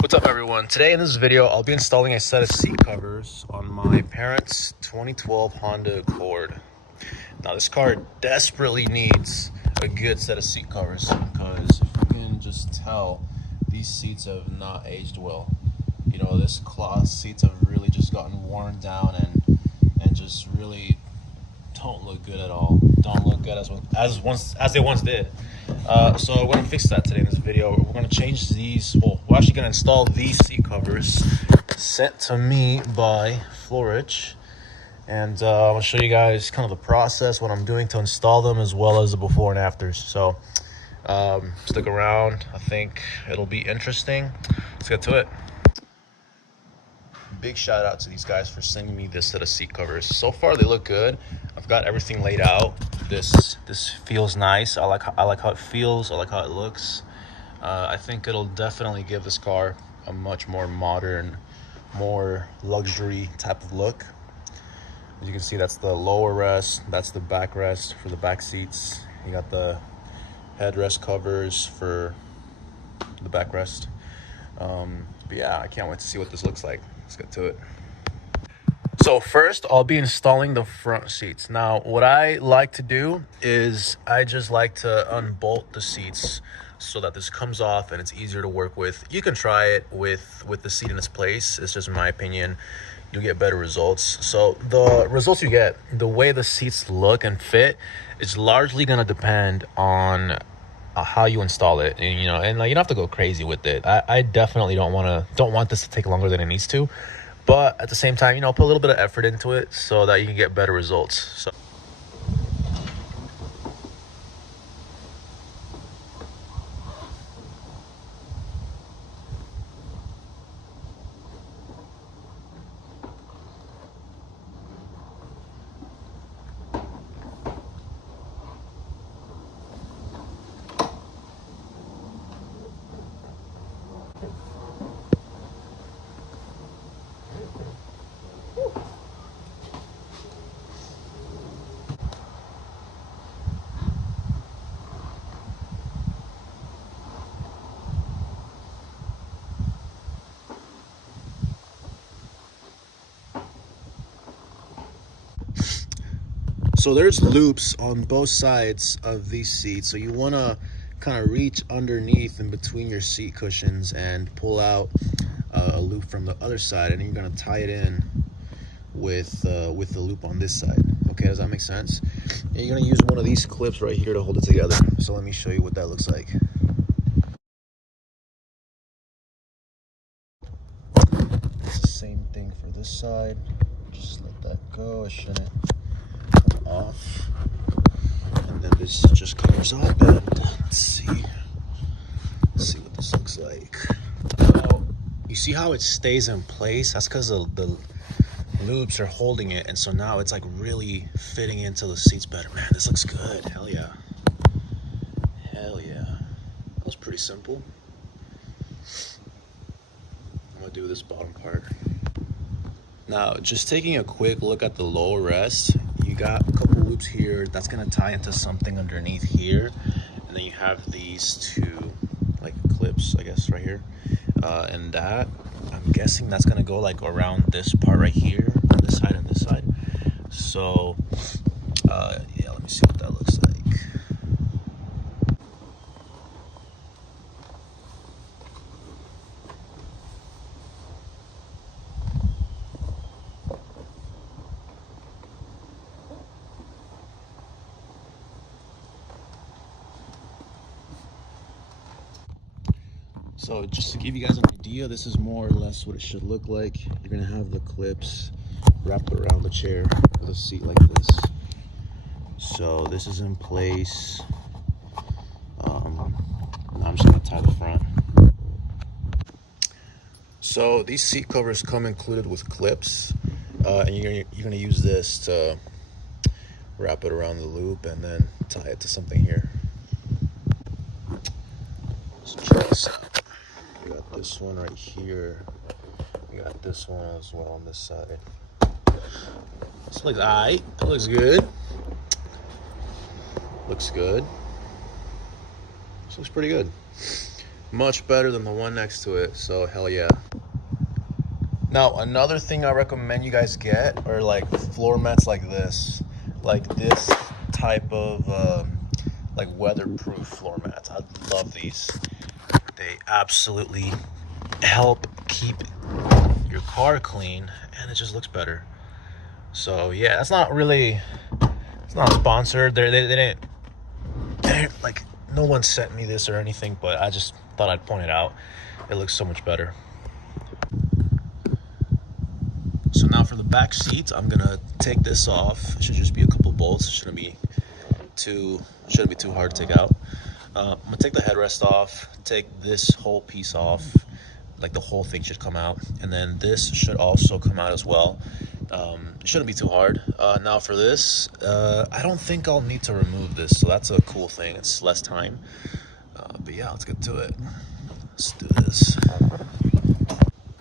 What's up, everyone? Today in this video I'll be installing a set of seat covers on my parents' 2012 Honda Accord. Now this car desperately needs a good set of seat covers because if you can just tell, these seats have not aged well. You know, this cloth seats have really just gotten worn down and just really don't look good at all. Don't look good as they once did. So we're gonna fix that today in this video. We're gonna change these. Well, we're actually gonna install these seat covers sent to me by Florich, and I'm gonna show you guys kind of the process, what I'm doing to install them, as well as the before and afters. So stick around. I think it'll be interesting. Let's get to it. Big shout out to these guys for sending me this set of seat covers. So far they look good. I've got everything laid out. This feels nice. I like how it feels. I like how it looks. I think it'll definitely give this car a much more modern, more luxury type of look. As you can see, that's the lower rest, that's the backrest for the back seats. You got the headrest covers for the backrest. But yeah, I can't wait to see what this looks like. Let's get to it. So first, I'll be installing the front seats. Now, what I like to do is I just like to unbolt the seats so that this comes off and it's easier to work with. You can try it with the seat in its place. It's just my opinion. You'll get better results. So the results you get, the way the seats look and fit, is largely going to depend on how you install it. And you know, and like, you don't have to go crazy with it. I definitely don't want this to take longer than it needs to, but at the same time, you know, put a little bit of effort into it so that you can get better results. So So there's loops on both sides of these seats. So you want to kind of reach underneath in between your seat cushions and pull out a loop from the other side, and then you're going to tie it in with the loop on this side. Okay, does that make sense? And you're going to use one of these clips right here to hold it together. So let me show you what that looks like. It's the same thing for this side. Just let that go. It shouldn't come off. And then this just covers up, and let's see what this looks like. Now, you see how it stays in place? That's because the loops are holding it, and so now it's like really fitting into the seats better. Man, this looks good. Hell yeah. Hell yeah. That was pretty simple. I'm gonna do this bottom part. Now, just taking a quick look at the lower rest, you got a couple loops here that's gonna tie into something underneath here, and then you have these two like clips, I guess, right here, and that I'm guessing that's gonna go like around this part right here, on this side and this side. So yeah, let me see what that looks like. So just to give you guys an idea, this is more or less what it should look like. You're gonna have the clips wrapped around the chair with a seat like this. So this is in place. Now I'm just gonna tie the front. So these seat covers come included with clips, and you're gonna use this to wrap it around the loop and then tie it to something here. Let's try this out. We got this one right here. We got this one as well on this side. This looks alright. That looks good. Looks good. This looks pretty good. Much better than the one next to it, so hell yeah. Now, another thing I recommend you guys get are like floor mats like this type of like weatherproof floor mats. I love these. They absolutely help keep your car clean, and it just looks better. So yeah, that's not really, it's not sponsored. They didn't like, no one sent me this or anything, but I just thought I'd point it out. It looks so much better. So now for the back seats, I'm gonna take this off. It should just be a couple bolts. It shouldn't be too hard to take out. I'm gonna take the headrest off, take this whole piece off, like the whole thing should come out, and then this should also come out as well. It shouldn't be too hard. Now for this, I don't think I'll need to remove this, so that's a cool thing. It's less time. But yeah, let's get to it. Let's do this.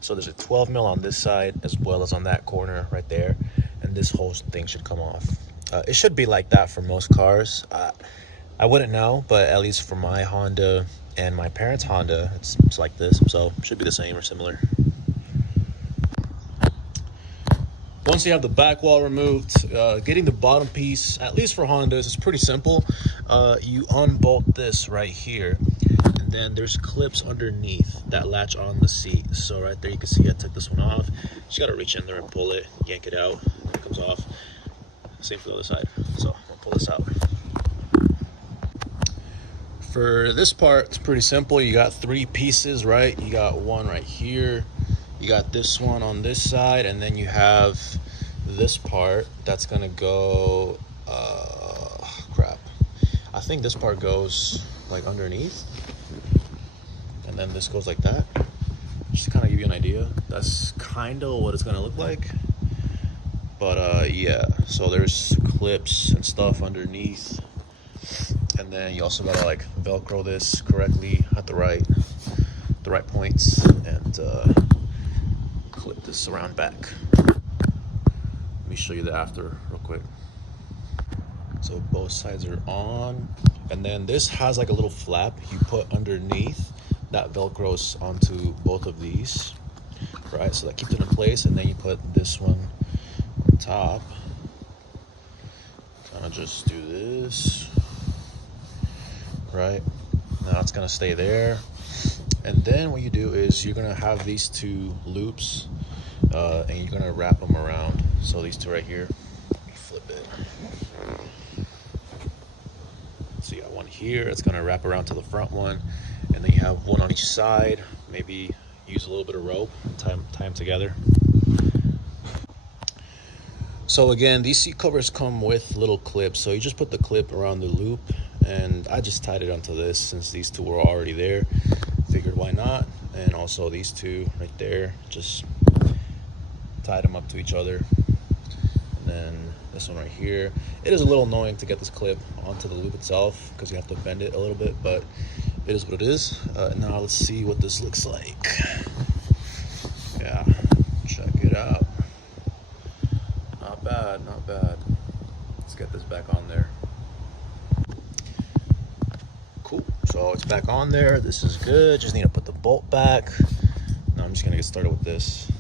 So there's a 12 mil on this side as well as on that corner right there, and this whole thing should come off. It should be like that for most cars. I wouldn't know, but at least for my Honda and my parents' Honda, it's like this, so it should be the same or similar. Once you have the back wall removed, getting the bottom piece, at least for Hondas, is pretty simple. You unbolt this right here, and then there's clips underneath that latch on the seat. So right there you can see I took this one off. Just gotta reach in there and pull it, yank it out, it comes off. Same for the other side. So I'll pull this out. For this part, it's pretty simple. You got three pieces, right? You got one right here, you got this one on this side, and then you have this part that's gonna go, crap. I think this part goes like underneath, and then this goes like that. Just to kind of give you an idea, that's kind of what it's gonna look like. But yeah, so there's clips and stuff underneath, and then you also gotta like Velcro this correctly at the right points, and clip this around back. Let me show you the after real quick. So both sides are on, and then this has like a little flap you put underneath that Velcros onto both of these, right? So that keeps it in place, and then you put this one on top. Kind of just do this, right? Now it's gonna stay there, and then what you do is you're gonna have these two loops, and you're gonna wrap them around. So these two right here, let me flip it. So you got one here, it's gonna wrap around to the front one, and then you have one on each side. Maybe use a little bit of rope, tie them together. So again, these seat covers come with little clips, so you just put the clip around the loop, and I just tied it onto this since these two were already there. Figured why not. And also these two right there, just tied them up to each other. And then this one right here, it is a little annoying to get this clip onto the loop itself because you have to bend it a little bit, but it is what it is. Now let's see what this looks like. Yeah, check it out. Not bad, not bad. Let's get this back on there. Cool, so it's back on there. This is good. Just need to put the bolt back. Now I'm just gonna get started with this.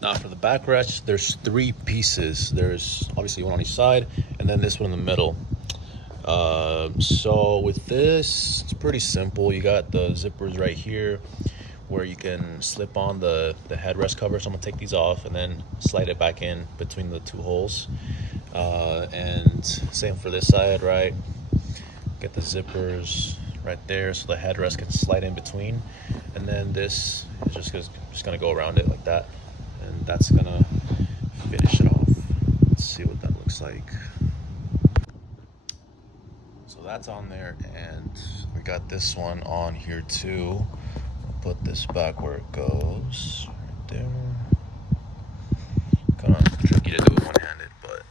Now for the backrest, there's three pieces. There's obviously one on each side, and then this one in the middle. So with this, it's pretty simple. You got the zippers right here where you can slip on the headrest cover. So I'm gonna take these off and then slide it back in between the two holes. And same for this side, right? Get the zippers right there so the headrest can slide in between. And then this is just gonna go around it like that. And that's gonna finish it off. Let's see what that looks like. So that's on there, and we got this one on here too. I'll put this back where it goes, right there. Kind of tricky to do it one-handed, but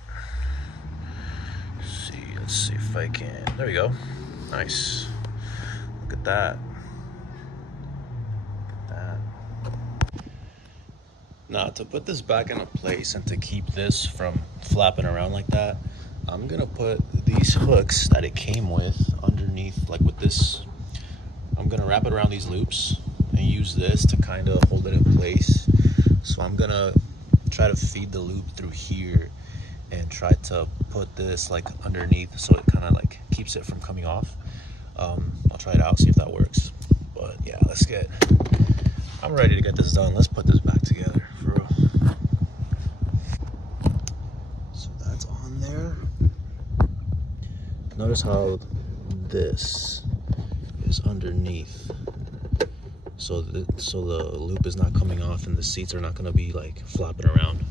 let's see if I can. There we go. Nice. Look at that. Now to put this back into place and to keep this from flapping around like that, I'm gonna put these hooks that it came with underneath, like with this I'm gonna wrap it around these loops and use this to kind of hold it in place. So I'm gonna try to feed the loop through here and try to put this like underneath so it kind of like keeps it from coming off. I'll try it out, see if that works. But yeah, I'm ready to get this done. Let's put this back together for real. So that's on there. Notice how this is underneath. So the loop is not coming off and the seats are not gonna be like flopping around.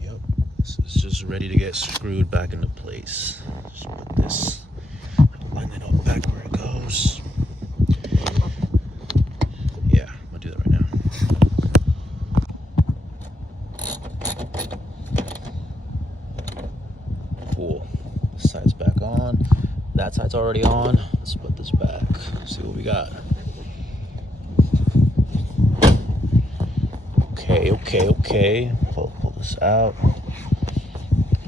Yep, this is just ready to get screwed back into place. Just put this, line it up back where it goes. Yeah, I'm gonna do that right now. Cool, this side's back on. That side's already on. Let's put this back, see what we got. Okay. Pull this out.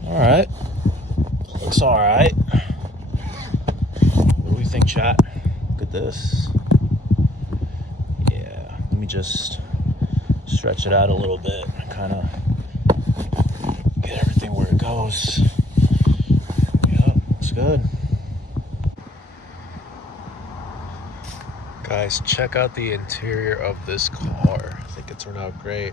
All right. Looks all right. What do we think, chat? Look at this. Yeah. Let me just stretch it out a little bit. Kind of get everything where it goes. Yeah, looks good. Guys, check out the interior of this car. I think it turned out great.